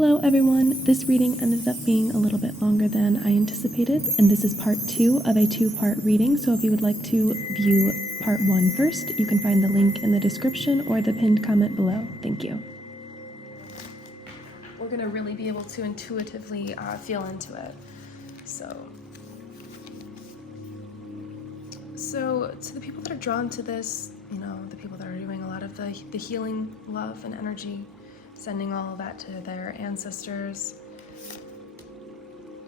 Hello everyone, this reading ended up being a little bit longer than I anticipated, and this is part 2 of a 2-part reading, so if you would like to view part 1 first, you can find the link in the description or the pinned comment below. Thank you. We're going to really be able to intuitively feel into it. So to the people that are drawn to this, the people that are doing a lot of the healing, love, and energy, sending all of that to their ancestors,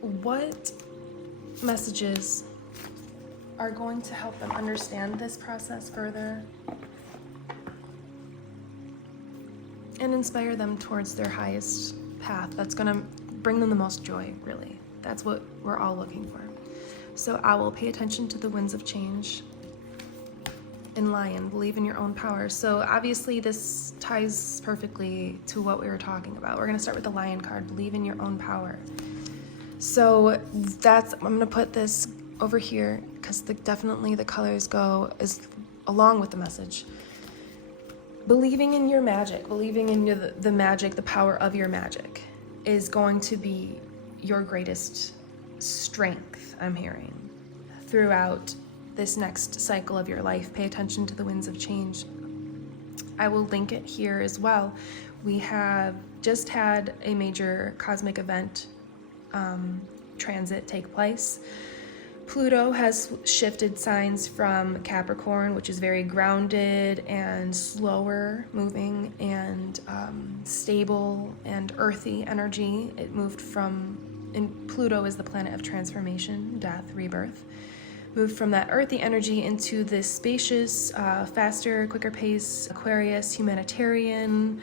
what messages are going to help them understand this process further and inspire them towards their highest path that's going to bring them the most joy, really? That's what we're all looking for. So Owl, pay attention to the winds of change. And Lion, believe in your own power. So obviously this ties perfectly to what we were talking about. We're going to start with the Lion card, believe in your own power. So I'm going to put this over here because definitely the colors go along with the message. Believing in your magic, believing in the magic, the power of your magic is going to be your greatest strength, I'm hearing, throughout this next cycle of your life. Pay attention to the winds of change. I will link it here as well. We have just had a major cosmic event transit take place. Pluto has shifted signs from Capricorn, which is very grounded and slower moving and stable and earthy energy. It moved and Pluto is the planet of transformation, death, rebirth. Moved from that earthy energy into this spacious, faster, quicker pace, Aquarius, humanitarian,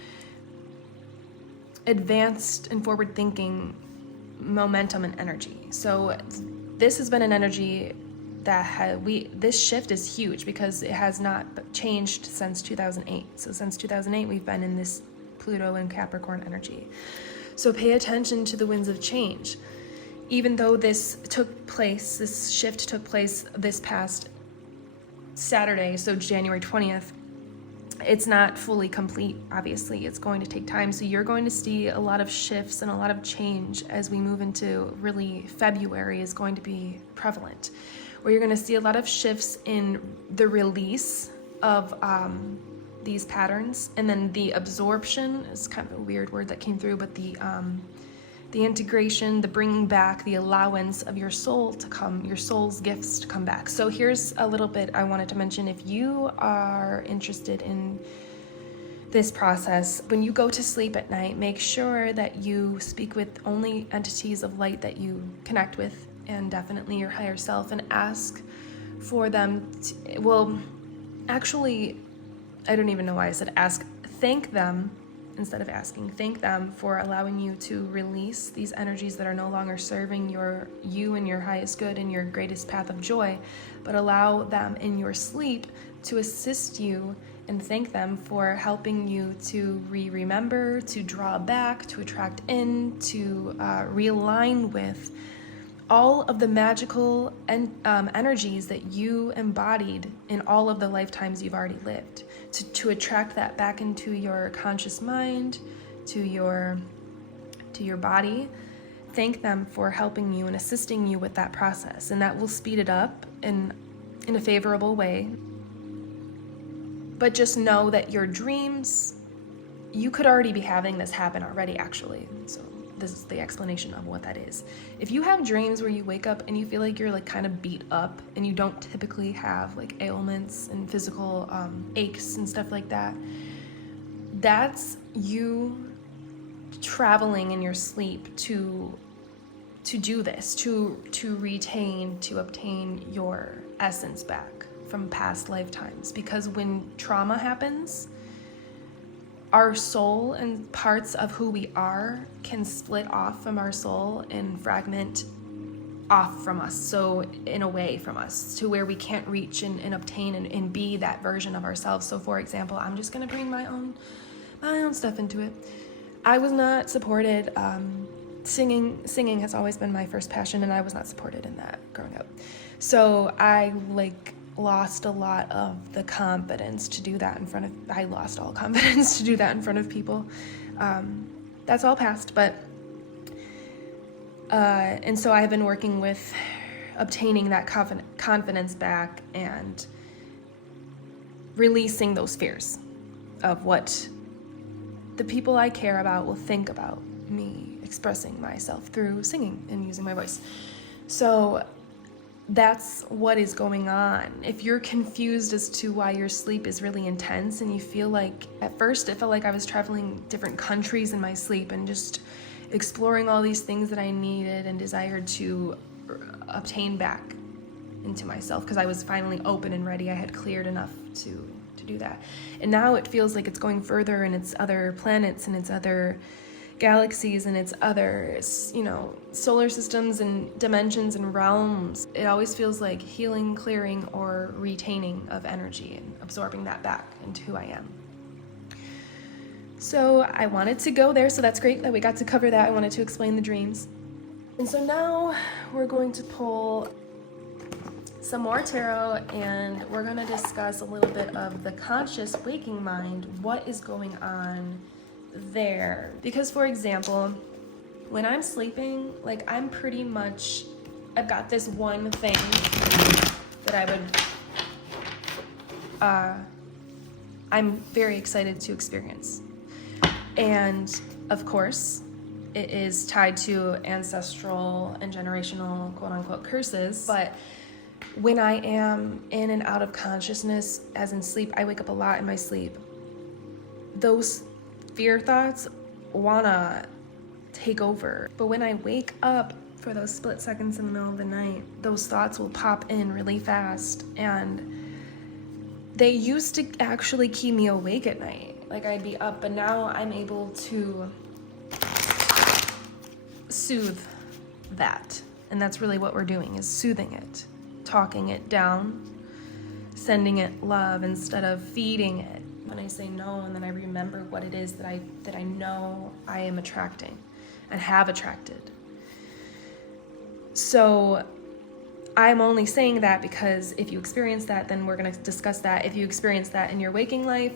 advanced and forward-thinking momentum and energy. So this has been an energy that this shift is huge because it has not changed since 2008. So since 2008, we've been in this Pluto and Capricorn energy. So pay attention to the winds of change. Even though this shift took place this past Saturday, so January 20th, it's not fully complete, obviously. It's going to take time. So you're going to see a lot of shifts and a lot of change as we move into February is going to be prevalent, where you're going to see a lot of shifts in the release of these patterns, and then the absorption is kind of a weird word that came through, but the integration, the bringing back, the allowance of your soul to come, your soul's gifts to come back. So here's a little bit I wanted to mention. If you are interested in this process, when you go to sleep at night, make sure that you speak with only entities of light that you connect with, and definitely your higher self, and ask for them actually, I don't even know why I said ask, thank them. Instead of asking, thank them for allowing you to release these energies that are no longer serving you and your highest good and your greatest path of joy, but allow them in your sleep to assist you, and thank them for helping you to remember, to draw back, to attract in, to realign with all of the magical energies that you embodied in all of the lifetimes you've already lived, to attract that back into your conscious mind, to your body. Thank them for helping you and assisting you with that process, and that will speed it up in a favorable way. But just know that your dreams, you could already be having this happen already, actually. So this is the explanation of what that is. If you have dreams where you wake up and you feel like you're kind of beat up and you don't typically have ailments and physical aches and stuff like that, that's you traveling in your sleep to do this, to obtain your essence back from past lifetimes. Because when trauma happens, our soul and parts of who we are can split off from our soul and fragment off from us, so in a way from us, to where we can't reach and obtain and be that version of ourselves. So for example, I'm just going to bring my own stuff into it. I was not supported. Singing has always been my first passion, and I was not supported in that growing up. So I lost a lot of the confidence to do that I lost all confidence to do that in front of people. that's all past, but and so I've been working with obtaining that confidence back and releasing those fears of what the people I care about will think about me expressing myself through singing and using my voice. So that's what is going on. If you're confused as to why your sleep is really intense and you feel like, at first it felt like I was traveling different countries in my sleep and just exploring all these things that I needed and desired to obtain back into myself, because I was finally open and ready. I had cleared enough to do that. And now it feels like it's going further, and it's other planets and it's other galaxies and it's other, solar systems and dimensions and realms. It always feels like healing, clearing, or retaining of energy and absorbing that back into who I am. So I wanted to go there, so that's great that we got to cover that. I wanted to explain the dreams. And so now we're going to pull some more tarot, and we're going to discuss a little bit of the conscious waking mind, what is going on there. Because, for example, when I'm sleeping, like, I've got this one thing that I'm very excited to experience. And of course, it is tied to ancestral and generational quote unquote curses. But when I am in and out of consciousness, as in sleep, I wake up a lot in my sleep. Those fear thoughts wanna take over. But when I wake up for those split seconds in the middle of the night, those thoughts will pop in really fast. And they used to actually keep me awake at night. Like, I'd be up, but now I'm able to soothe that. And that's really what we're doing, is soothing it, talking it down, sending it love instead of feeding it. When I say no, and then I remember what it is that I know I am attracting and have attracted. So I'm only saying that because if you experience that, then we're going to discuss that. If you experience that in your waking life,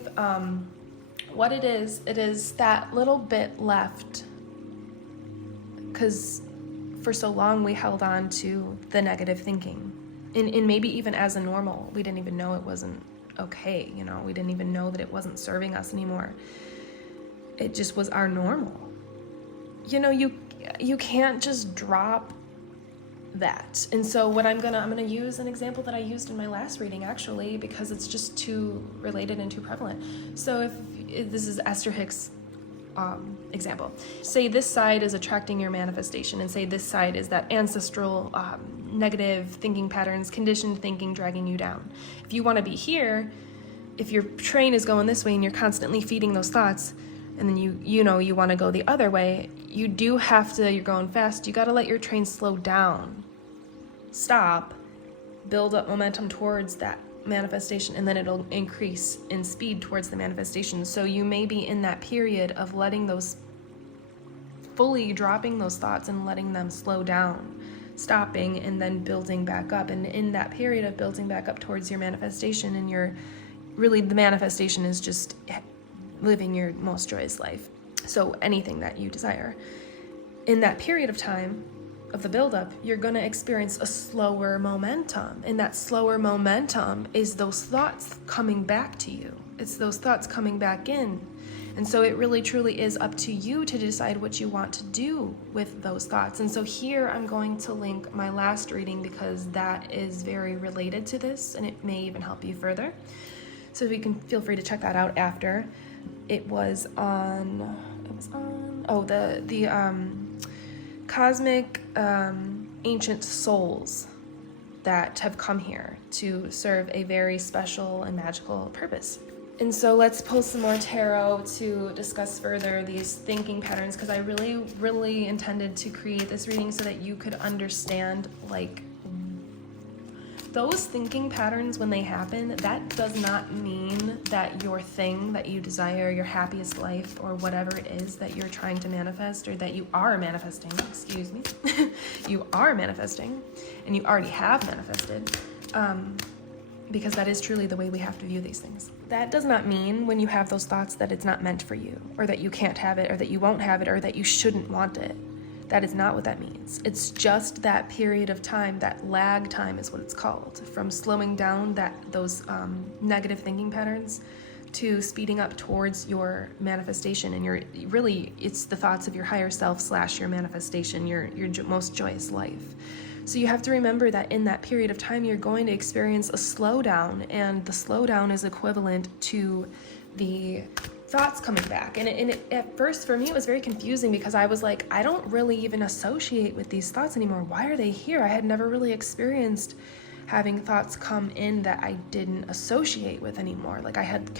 what it is that little bit left. Because for so long we held on to the negative thinking. And maybe even as a normal, we didn't even know it wasn't okay, we didn't even know that it wasn't serving us anymore. It just was our normal. You can't just drop that. And so what I'm gonna use an example that I used in my last reading, actually, because it's just too related and too prevalent. So if this is Esther Hicks' example. Say this side is attracting your manifestation, and say this side is that ancestral negative thinking patterns, conditioned thinking dragging you down. If you want to be here, if your train is going this way and you're constantly feeding those thoughts, and then you want to go the other way, you do have to, you're going fast, you got to let your train slow down, stop, build up momentum towards that manifestation, and then it'll increase in speed towards the manifestation. So you may be in that period of letting those, fully dropping those thoughts and letting them slow down, stopping, and then building back up. And in that period of building back up towards your manifestation, and the manifestation is just living your most joyous life. So anything that you desire. In that period of time of the buildup, you're going to experience a slower momentum. And that slower momentum is those thoughts coming back to you. It's those thoughts coming back in. And so it really truly is up to you to decide what you want to do with those thoughts. And so here I'm going to link my last reading, because that is very related to this, and it may even help you further. So you can feel free to check that out after. It was on the cosmic ancient souls that have come here to serve a very special and magical purpose. And so let's pull some more tarot to discuss further these thinking patterns, because I really, really intended to create this reading so that you could understand, like, those thinking patterns, when they happen, that does not mean that your thing that you desire, your happiest life, or whatever it is that you're trying to manifest, or that you are manifesting, you are manifesting, and you already have manifested, because that is truly the way we have to view these things. That does not mean when you have those thoughts that it's not meant for you, or that you can't have it, or that you won't have it, or that you shouldn't want it. That is not what that means. It's just that period of time, that lag time is what it's called, from slowing down those negative thinking patterns to speeding up towards your manifestation. And it's the thoughts of your higher self / your manifestation, your most joyous life. So you have to remember that in that period of time, you're going to experience a slowdown, and the slowdown is equivalent to the thoughts coming back. And at first, for me, it was very confusing, because I was like, I don't really even associate with these thoughts anymore. Why are they here? I had never really experienced having thoughts come in that I didn't associate with anymore. Like I had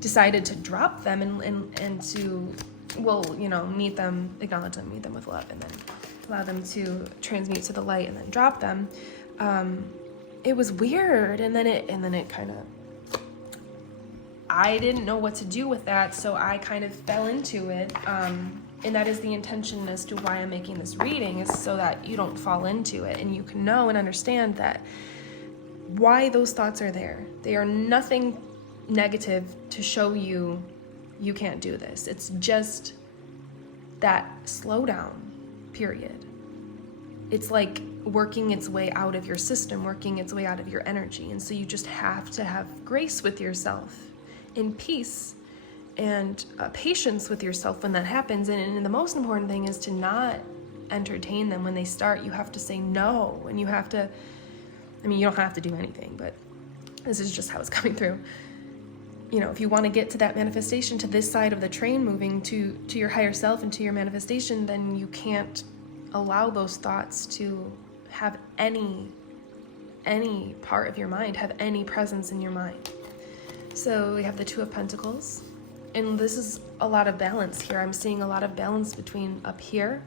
decided to drop them and to, meet them, acknowledge them, meet them with love, and then allow them to transmute to the light, and then drop them. It was weird, and then it kind of, I didn't know what to do with that, so I kind of fell into it. And that is the intention as to why I'm making this reading, is so that you don't fall into it, and you can know and understand that why those thoughts are there. They are nothing negative to show you can't do this. It's just that slowdown period. It's like working its way out of your system, working its way out of your energy. And so you just have to have grace with yourself, in peace, and patience with yourself when that happens. And the most important thing is to not entertain them when they start. You have to say no, and you have to, you don't have to do anything, but this is just how it's coming through. If you want to get to that manifestation, to this side of the train, moving to your higher self and to your manifestation, then you can't allow those thoughts to have any part of your mind, have any presence in your mind. So we have the Two of Pentacles, and this is a lot of balance here. I'm seeing a lot of balance between up here,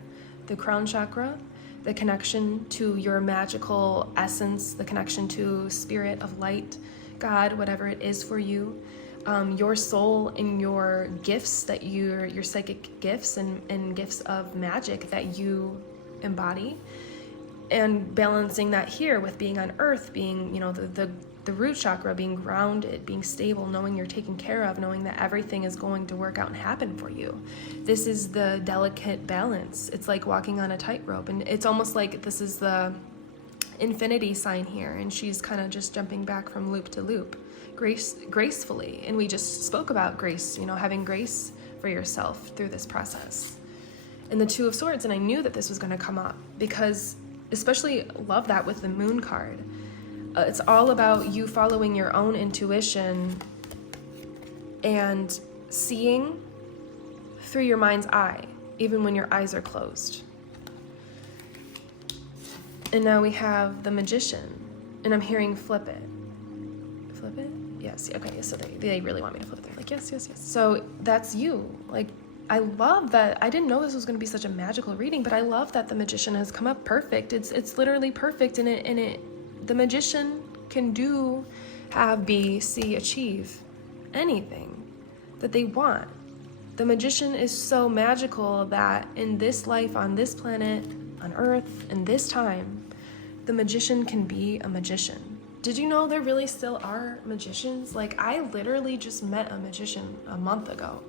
the crown chakra, the connection to your magical essence, the connection to spirit of light, God, whatever it is for you, your soul and your gifts, that your psychic gifts and gifts of magic that you embody, and balancing that here with being on earth, being, the root chakra, being grounded, being stable, knowing you're taken care of, knowing that everything is going to work out and happen for you. This is the delicate balance. It's like walking on a tightrope, and it's almost like this is the infinity sign here, and she's kind of just jumping back from loop to loop, gracefully. And we just spoke about grace, having grace for yourself through this process. And the Two of Swords, and I knew that this was going to come up, because especially love that with the Moon card. It's all about you following your own intuition and seeing through your mind's eye, even when your eyes are closed. And now we have the Magician, and I'm hearing flip it. Flip it? Yes. Okay, so they really want me to flip it. They're like, yes. So that's you. Like, I love that. I didn't know this was going to be such a magical reading, but I love that the Magician has come up perfect. It's literally perfect, and the Magician can do, have, be, see, achieve anything that they want. The Magician is so magical that in this life, on this planet, on Earth, in this time, the Magician can be a magician. Did you know there really still are magicians? Like, I literally just met a magician a month ago.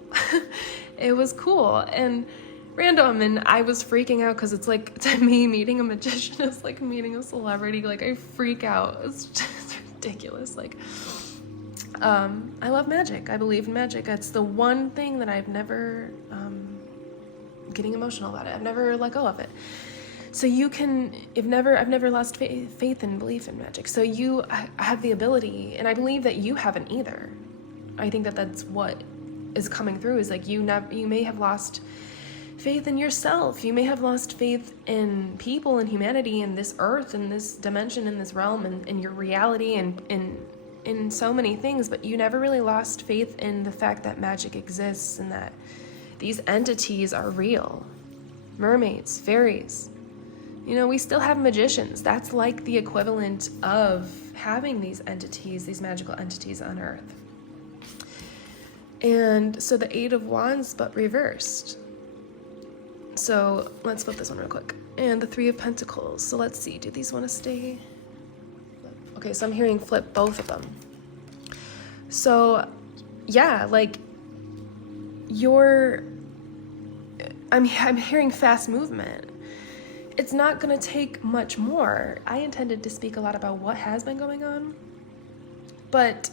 It was cool and random, and I was freaking out, because it's like, to me, meeting a magician is like meeting a celebrity. Like, I freak out. It's just ridiculous. Like, I love magic. I believe in magic. It's the one thing that I've never, getting emotional about it, I've never let go of it. So I've never lost faith and belief in magic. So you have the ability, and I believe that you haven't either. I think that that's what is coming through, is like you may have lost faith in yourself. You may have lost faith in people and humanity and this earth and this dimension and this realm and your reality and in so many things, but you never really lost faith in the fact that magic exists and that these entities are real. Mermaids, fairies. We still have magicians. That's like the equivalent of having these entities, these magical entities on Earth. And so the Eight of Wands, but reversed. So let's flip this one real quick. And the Three of Pentacles. So let's see, do these want to stay? Okay, so I'm hearing flip both of them. So, yeah, like, I'm hearing fast movement. It's not gonna take much more. I intended to speak a lot about what has been going on, but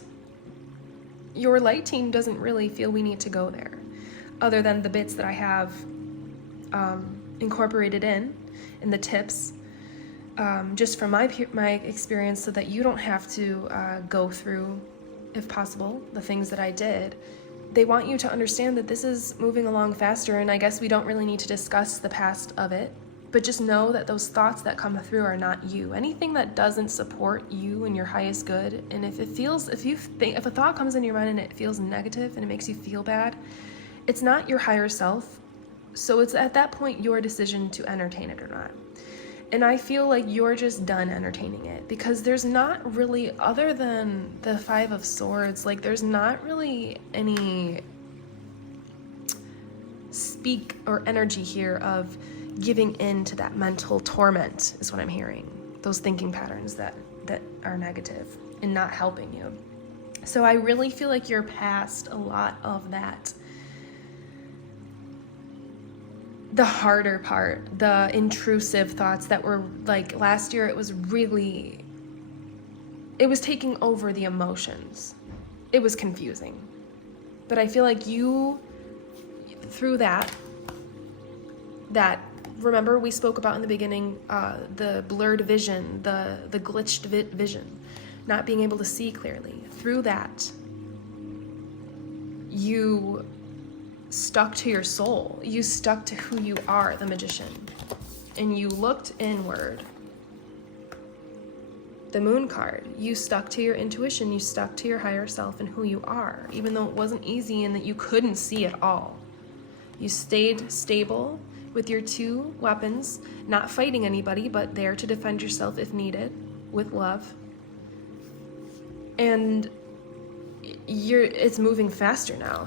your light team doesn't really feel we need to go there, other than the bits that I have incorporated in the tips, just from my experience, so that you don't have to go through, if possible, the things that I did. They want you to understand that this is moving along faster, and I guess we don't really need to discuss the past of it, but just know that those thoughts that come through are not you. Anything that doesn't support you and your highest good, and if a thought comes in your mind and it feels negative and it makes you feel bad, it's not your higher self. So it's at that point your decision to entertain it or not. And I feel like you're just done entertaining it, because there's not really, other than the Five of Swords, like there's not really any speak or energy here of giving in to that mental torment, is what I'm hearing. Those thinking patterns that are negative and not helping you. So I really feel like you're past a lot of that. The harder part, the intrusive thoughts that were like last year, it was taking over the emotions. It was confusing. But I feel like you, through that, remember we spoke about in the beginning, the blurred vision, the glitched vision, not being able to see clearly. Through that, you stuck to your soul. You stuck to who you are, the magician, and you looked inward. The Moon card, you stuck to your intuition, you stuck to your higher self and who you are, even though it wasn't easy and that you couldn't see it all. You stayed stable with your two weapons, not fighting anybody, but there to defend yourself if needed, with love. And it's moving faster now.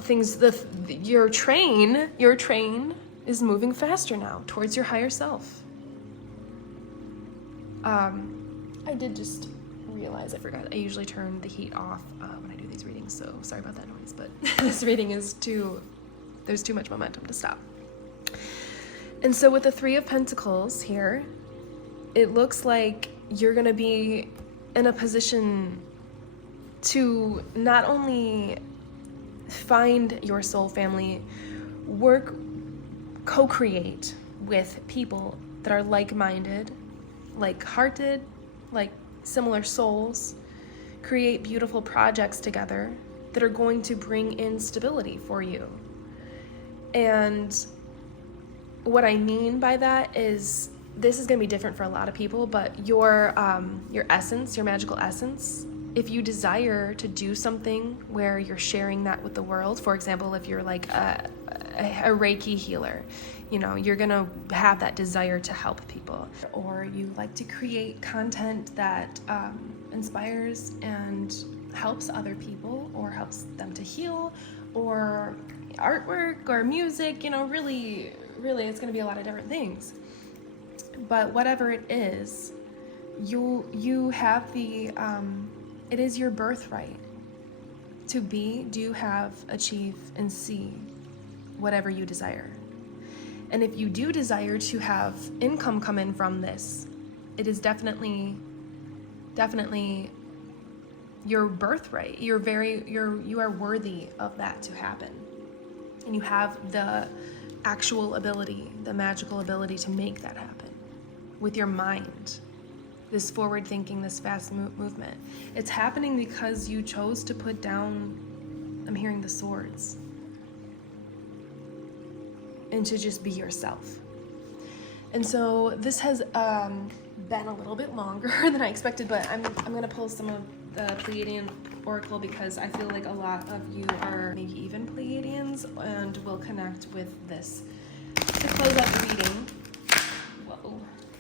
Your train is moving faster now towards your higher self. I did just realize I forgot. I usually turn the heat off when I do these readings, so sorry about that noise, but this reading there's too much momentum to stop. And so with the Three of Pentacles here, it looks like you're gonna be in a position to not only find your soul family, co-create with people that are like-minded, like-hearted, like similar souls, create beautiful projects together that are going to bring in stability for you. And what I mean by that is, this is going to be different for a lot of people, but your essence, your magical essence, if you desire to do something where you're sharing that with the world, for example, if you're like a Reiki healer, you're gonna have that desire to help people, or you like to create content that inspires and helps other people, or helps them to heal, or artwork or music, really it's gonna be a lot of different things. But whatever it is, you have the it is your birthright to be, do, have, achieve, and see whatever you desire. And if you do desire to have income come in from this, it is definitely your birthright. You are worthy of that to happen. And you have the actual ability, the magical ability to make that happen with your mind. This forward thinking, this fast movement. It's happening because you chose to put down, I'm hearing the swords, and to just be yourself. And so this has been a little bit longer than I expected, but I'm gonna pull some of the Pleiadian Oracle, because I feel like a lot of you are maybe even Pleiadians and will connect with this. To close out the reading,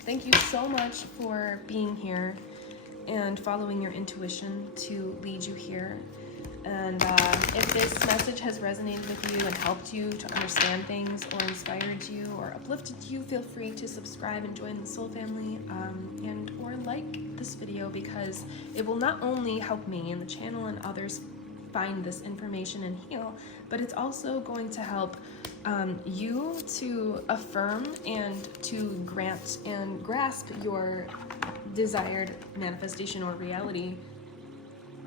thank you so much for being here and following your intuition to lead you here. And if this message has resonated with you and helped you to understand things, or inspired you, or uplifted you, feel free to subscribe and join the soul family, and or like this video, because it will not only help me and the channel and others find this information and heal, but it's also going to help you to affirm and to grant and grasp your desired manifestation or reality,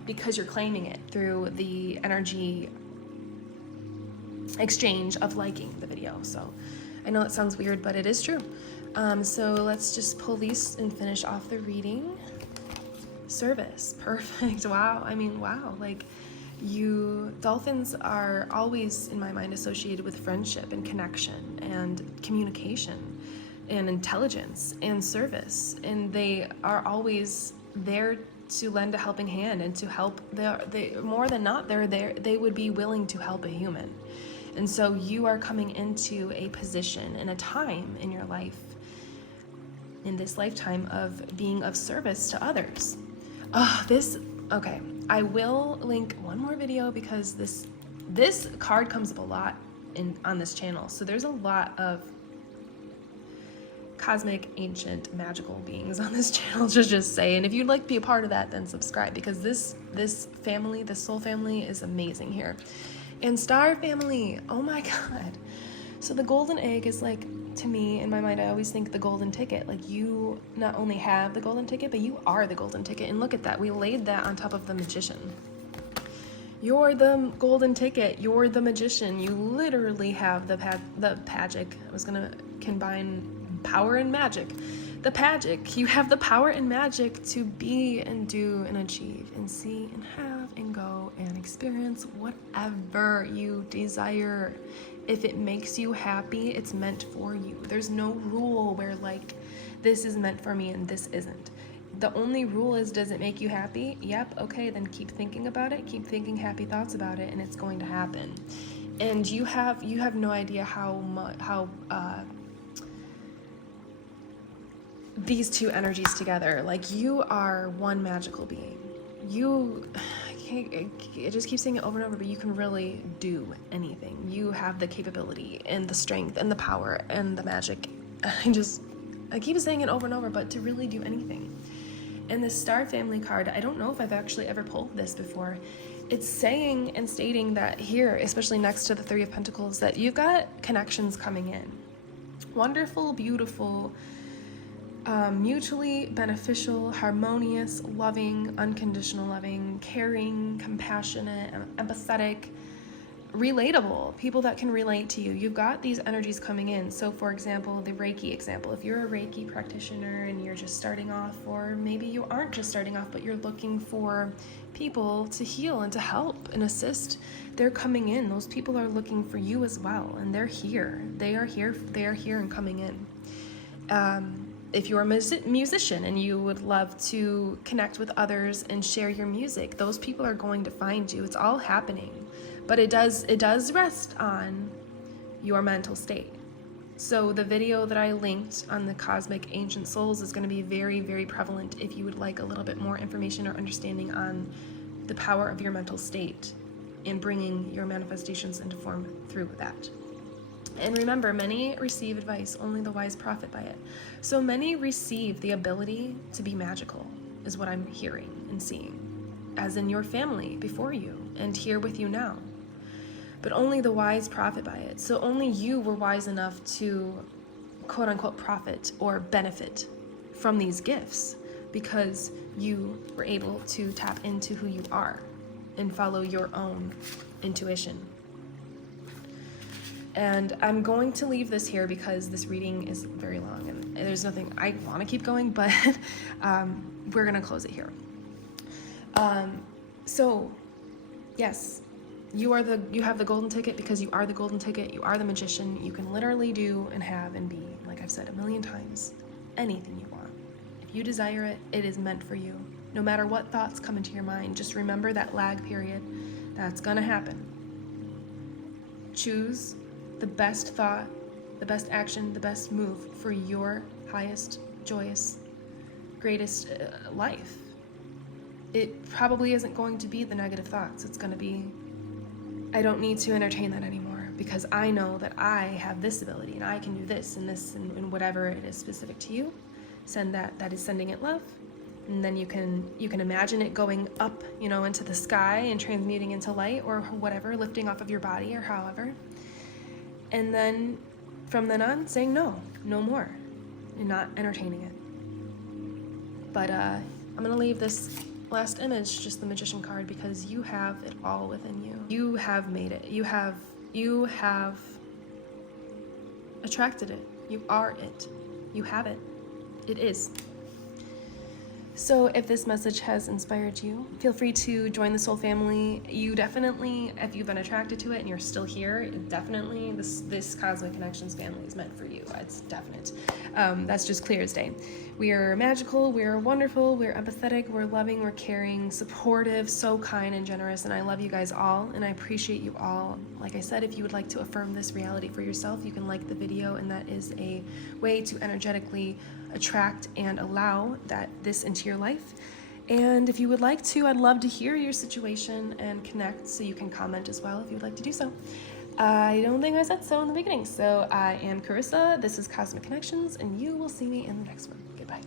because you're claiming it through the energy exchange of liking the video. So I know it sounds weird, but it is true. So let's just pull these and finish off the reading. Service, perfect. Wow. I mean, wow. Like, dolphins are always in my mind associated with friendship and connection and communication and intelligence and service, and they are always there to lend a helping hand and to help. They more than not, they're there, they would be willing to help a human. And so you are coming into a position and a time in your life, in this lifetime, of being of service to others. Okay, I will link one more video, because this card comes up a lot on this channel. So there's a lot of cosmic, ancient, magical beings on this channel, to just say. And if you'd like to be a part of that, then subscribe, because this family, the soul family, is amazing here. And star family, oh my god. So the golden egg is, like, to me, in my mind, I always think the golden ticket. Like, you not only have the golden ticket, but you are the golden ticket. And look at that, we laid that on top of the magician. You're the golden ticket, you're the magician. You literally have the pagic. I was gonna combine power and magic. The pagic, you have the power and magic to be and do and achieve and see and have and go and experience whatever you desire. If it makes you happy, it's meant for you. There's no rule where, like, this is meant for me and this isn't. The only rule is, does it make you happy? Yep, okay, then keep thinking about it, keep thinking happy thoughts about it, and it's going to happen. And you have no idea how these two energies together, like, you are one magical being. I just keep saying it over and over, but you can really do anything. You have the capability and the strength and the power and the magic. I keep saying it over and over, but to really do anything. And this star family card, I don't know if I've actually ever pulled this before. It's saying and stating that here, especially next to the Three of Pentacles, that you've got connections coming in. Wonderful, beautiful, mutually beneficial, harmonious, loving, unconditional loving, caring, compassionate, empathetic, relatable, people that can relate to you. You've got these energies coming in. So for example, the Reiki example, if you're a Reiki practitioner and you're just starting off, or maybe you aren't just starting off, but you're looking for people to heal and to help and assist, they're coming in. Those people are looking for you as well, and they're here. They are here and coming in. If you're a musician and you would love to connect with others and share your music, those people are going to find you. It's all happening, but it does rest on your mental state. So the video that I linked on the Cosmic Ancient Souls is going to be very, very prevalent if you would like a little bit more information or understanding on the power of your mental state and bringing your manifestations into form through that. And remember, many receive advice, only the wise profit by it. So many receive the ability to be magical, is what I'm hearing and seeing, as in your family before you and here with you now. But only the wise profit by it. So only you were wise enough to, quote unquote, profit or benefit from these gifts, because you were able to tap into who you are and follow your own intuition. And I'm going to leave this here because this reading is very long and there's nothing, I want to keep going, but we're going to close it here. So yes, you have the golden ticket, because you are the golden ticket. You are the magician. You can literally do and have and be, like I've said a million times, anything you want. If you desire it, it is meant for you. No matter what thoughts come into your mind, just remember that lag period. That's going to happen. Choose the best thought, the best action, the best move for your highest, joyous, greatest life. it probably isn't going to be the negative thoughts. It's going to be, I don't need to entertain that anymore because I know that I have this ability and I can do this and whatever it is specific to you. Send that. That is sending it love. And then you can imagine it going up, you know, into the sky and transmuting into light or whatever, lifting off of your body or however. And then from then on saying no more. You're not entertaining it. But I'm gonna leave this last image, just the Magician card, because you have it all within you. You have made it. You have attracted it. You are it. You have it. It is. So if this message has inspired you, feel free to join the soul family. You definitely, if you've been attracted to it and you're still here, definitely this Cosmic Connections family is meant for you. It's definite. That's just clear as day. We are magical, we are wonderful, we're empathetic, we're loving, we're caring, supportive, so kind and generous, and I love you guys all, and I appreciate you all. Like I said, if you would like to affirm this reality for yourself, you can like the video, and that is a way to energetically attract and allow this into your life. And if you would like to, I'd love to hear your situation and connect, so you can comment as well if you would like to do so. I don't think I said so in the beginning. So I am Carissa, this is Cosmic Connections, and you will see me in the next one. Goodbye.